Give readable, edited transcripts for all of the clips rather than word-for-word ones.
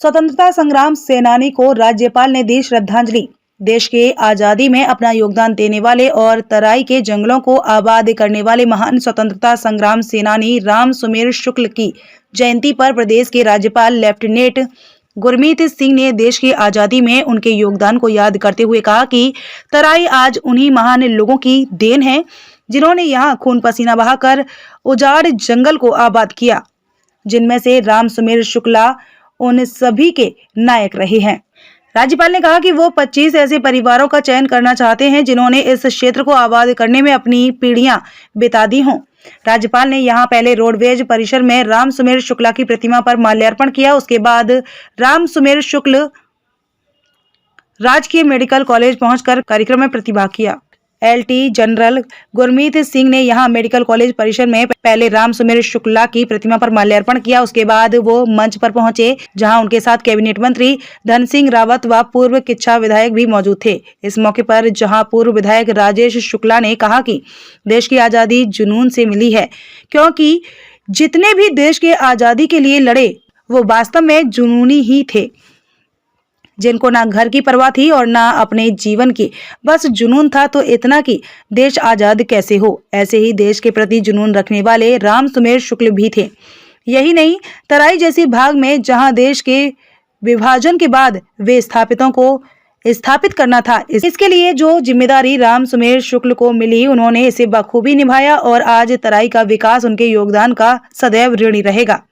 स्वतंत्रता संग्राम सेनानी को राज्यपाल ने दी श्रद्धांजलि। देश के आजादी में अपना योगदान देने वाले और तराई के जंगलों को आबाद करने वाले महान स्वतंत्रता संग्राम सेनानी राम सुमेर शुक्ल की जयंती पर प्रदेश के राज्यपाल लेफ्टिनेंट गुरमीत सिंह ने देश की आजादी में उनके योगदान को याद करते हुए कहा कि तराई आज उन्हीं महान लोगों की देन है जिन्होंने यहाँ खून पसीना बहाकर उजाड़ जंगल को आबाद किया, जिनमें से राम सुमेर शुक्ला उन सभी के नायक रहे हैं। राज्यपाल ने कहा कि वो 25 ऐसे परिवारों का चयन करना चाहते हैं जिन्होंने इस क्षेत्र को आबाद करने में अपनी पीढ़ियां बिता दी हों। राज्यपाल ने यहां पहले रोडवेज परिसर में राम सुमेर शुक्ला की प्रतिमा पर माल्यार्पण किया। उसके बाद राम सुमेर शुक्ल राजकीय मेडिकल कॉलेज पहुंचकर कार्यक्रम में प्रतिभाग किया। एलटी जनरल गुरमीत सिंह ने यहां मेडिकल कॉलेज परिसर में पहले राम सुमेर शुक्ला की प्रतिमा पर माल्यार्पण किया। उसके बाद वो मंच पर पहुंचे जहां उनके साथ कैबिनेट मंत्री धन सिंह रावत व पूर्व किच्छा विधायक भी मौजूद थे। इस मौके पर जहां पूर्व विधायक राजेश शुक्ला ने कहा कि देश की आजादी जुनून से मिली है, क्योंकि जितने भी देश के आजादी के लिए लड़े वो वास्तव में जुनूनी ही थे, जिनको ना घर की परवाह थी और ना अपने जीवन की, बस जुनून था तो इतना कि देश आजाद कैसे हो। ऐसे ही देश के प्रति जुनून रखने वाले राम सुमेर शुक्ल भी थे। यही नहीं, तराई जैसी भाग में जहां देश के विभाजन के बाद वे स्थापितों को स्थापित करना था, इसके लिए जो जिम्मेदारी राम सुमेर शुक्ल को मिली उन्होंने इसे बखूबी निभाया और आज तराई का विकास उनके योगदान का सदैव ऋणी रहेगा।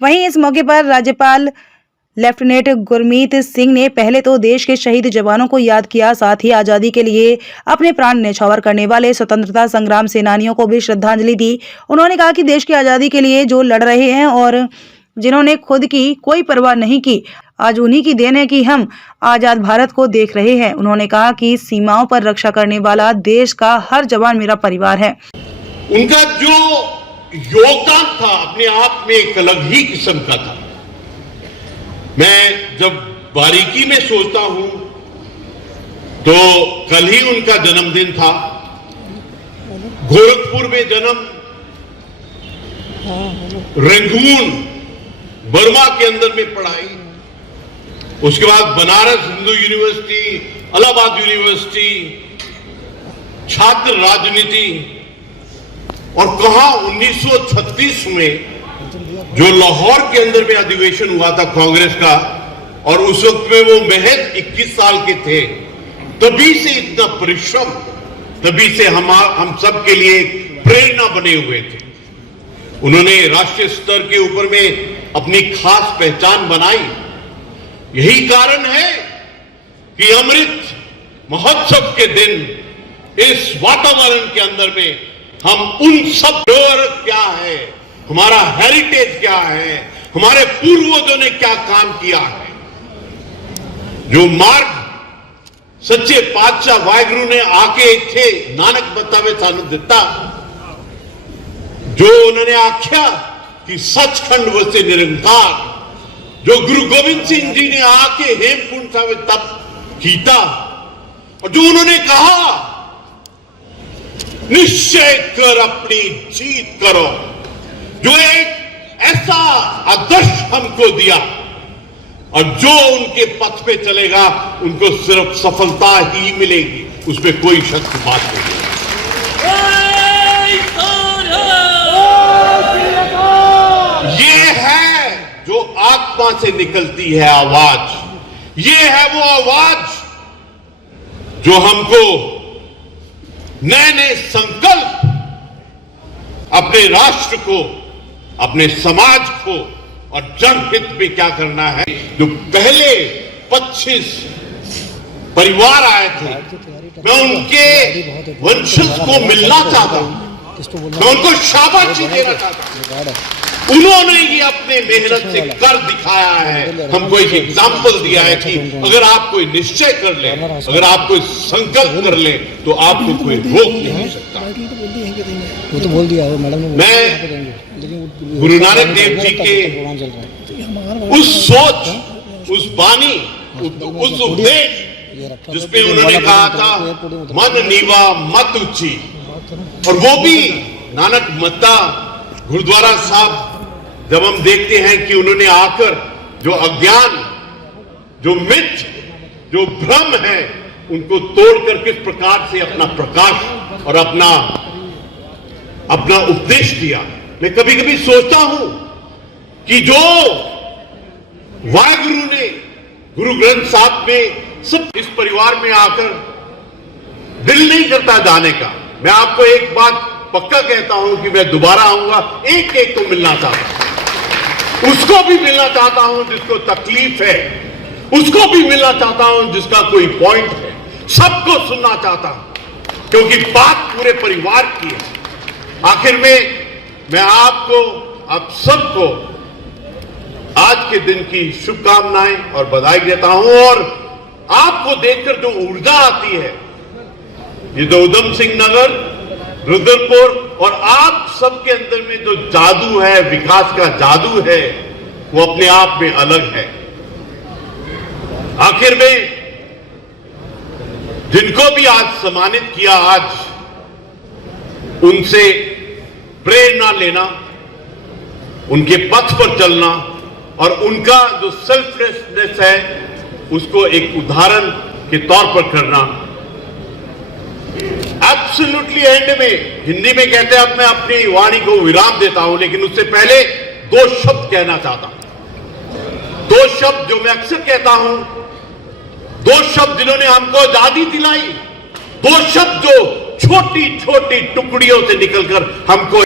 वहीं इस मौके पर राज्यपाल लेफ्टिनेंट गुरमीत सिंह ने पहले तो देश के शहीद जवानों को याद किया, साथ ही आजादी के लिए अपने प्राण न्यौछावर करने वाले स्वतंत्रता संग्राम सेनानियों को भी श्रद्धांजलि दी। उन्होंने कहा कि देश की आजादी के लिए जो लड़ रहे हैं और जिन्होंने खुद की कोई परवाह नहीं की, आज उन्हीं की देन है कि हम आजाद भारत को देख रहे हैं। उन्होंने कहा कि सीमाओं पर रक्षा करने वाला देश का हर जवान मेरा परिवार है। उनका जो योगदान था अपने आप में एक अलग ही किस्म का था। मैं जब बारीकी में सोचता हूं तो कल ही उनका जन्मदिन था। गोरखपुर में जन्म, रंगून बर्मा के अंदर में पढ़ाई, उसके बाद बनारस हिंदू यूनिवर्सिटी, इलाहाबाद यूनिवर्सिटी, छात्र राजनीति, और कहा 1936 में जो लाहौर के अंदर में अधिवेशन हुआ था कांग्रेस का, और उस वक्त में वो महज 21 साल के थे, तभी से इतना परिश्रम, तभी से हम सब के लिए प्रेरणा बने हुए थे। उन्होंने राष्ट्रीय स्तर के ऊपर में अपनी खास पहचान बनाई। यही कारण है कि अमृत महोत्सव के दिन इस वातावरण के अंदर में हम उन सब क्या है, हमारा हेरिटेज क्या है, हमारे पूर्वजों ने क्या काम किया है, जो मार्ग सच्चे पातशाह वाहिगुरु ने आके इत्थे नानक बतावे सानू दिता, जो उन्होंने आख्या कि सचखंड वसे निरंकार, जो गुरु गोविंद सिंह जी ने आके हेमकुंड साहिब तप कीता, और जो उन्होंने कहा निश्चय कर अपनी जीत करो, जो एक ऐसा आदर्श हमको दिया, और जो उनके पथ पे चलेगा उनको सिर्फ सफलता ही मिलेगी, उसमें कोई शक की बात नहीं। ये है जो आत्मा से निकलती है आवाज, ये है वो आवाज जो हमको नए नए संकल्प अपने राष्ट्र को, अपने समाज को और जनहित में क्या करना है। जो पहले 25 परिवार आए थे, मैं उनके वंशज को मिलना चाहता हूं, मैं उनको शाबाशी देना चाहता हूं। उन्होंने ये अपने मेहनत से कर दिखाया है, हमको एक एग्जाम्पल दिया है कि अगर आप कोई निश्चय कर ले, अगर आप कोई संकल्प कर ले, तो आपको कोई रोक नहीं सकता। वो तो बोल दिया मैडम ने। मैं गुरु नानक देव जी के उस सोच, उस वाणी, उस उपदेश जिसपे उन्होंने कहा था मन नीवा मत ऊंची, और वो भी नानक मत्ता गुरुद्वारा साहब जब हम देखते हैं कि उन्होंने आकर जो अज्ञान, जो मिथ, जो भ्रम है, उनको तोड़कर किस प्रकार से अपना प्रकाश और अपना उपदेश दिया। मैं कभी कभी सोचता हूं कि जो वाहिगुरु ने गुरु ग्रंथ साहब में सब इस परिवार में आकर दिल नहीं करता जाने का। मैं आपको एक बात पक्का कहता हूं कि मैं दोबारा आऊंगा, एक एक को मिलना चाहता हूं, उसको भी मिलना चाहता हूं जिसको तकलीफ है, उसको भी मिलना चाहता हूं जिसका कोई पॉइंट है, सबको सुनना चाहता हूं, क्योंकि बात पूरे परिवार की है। आखिर में मैं आपको, आप सबको आज के दिन की शुभकामनाएं और बधाई देता हूं। और आपको देखकर जो ऊर्जा आती है, ये जो उधम सिंह नगर, रुद्रपुर और आप सबके अंदर में जो जादू है, विकास का जादू है, वो अपने आप में अलग है। आखिर में जिनको भी आज सम्मानित किया, आज उनसे प्रेरणा लेना, उनके पथ पर चलना और उनका जो सेल्फलेसनेस है उसको एक उदाहरण के तौर पर करना। एब्सोल्युटली एंड में हिंदी में कहते हैं, अब मैं अपनी वाणी को विराम देता हूं, लेकिन उससे पहले दो शब्द कहना चाहता हूं। दो शब्द जो मैं अक्सर कहता हूं, दो शब्द जिन्होंने हमको आजादी दिलाई, दो शब्द जो छोटी छोटी टुकड़ियों से निकलकर हमको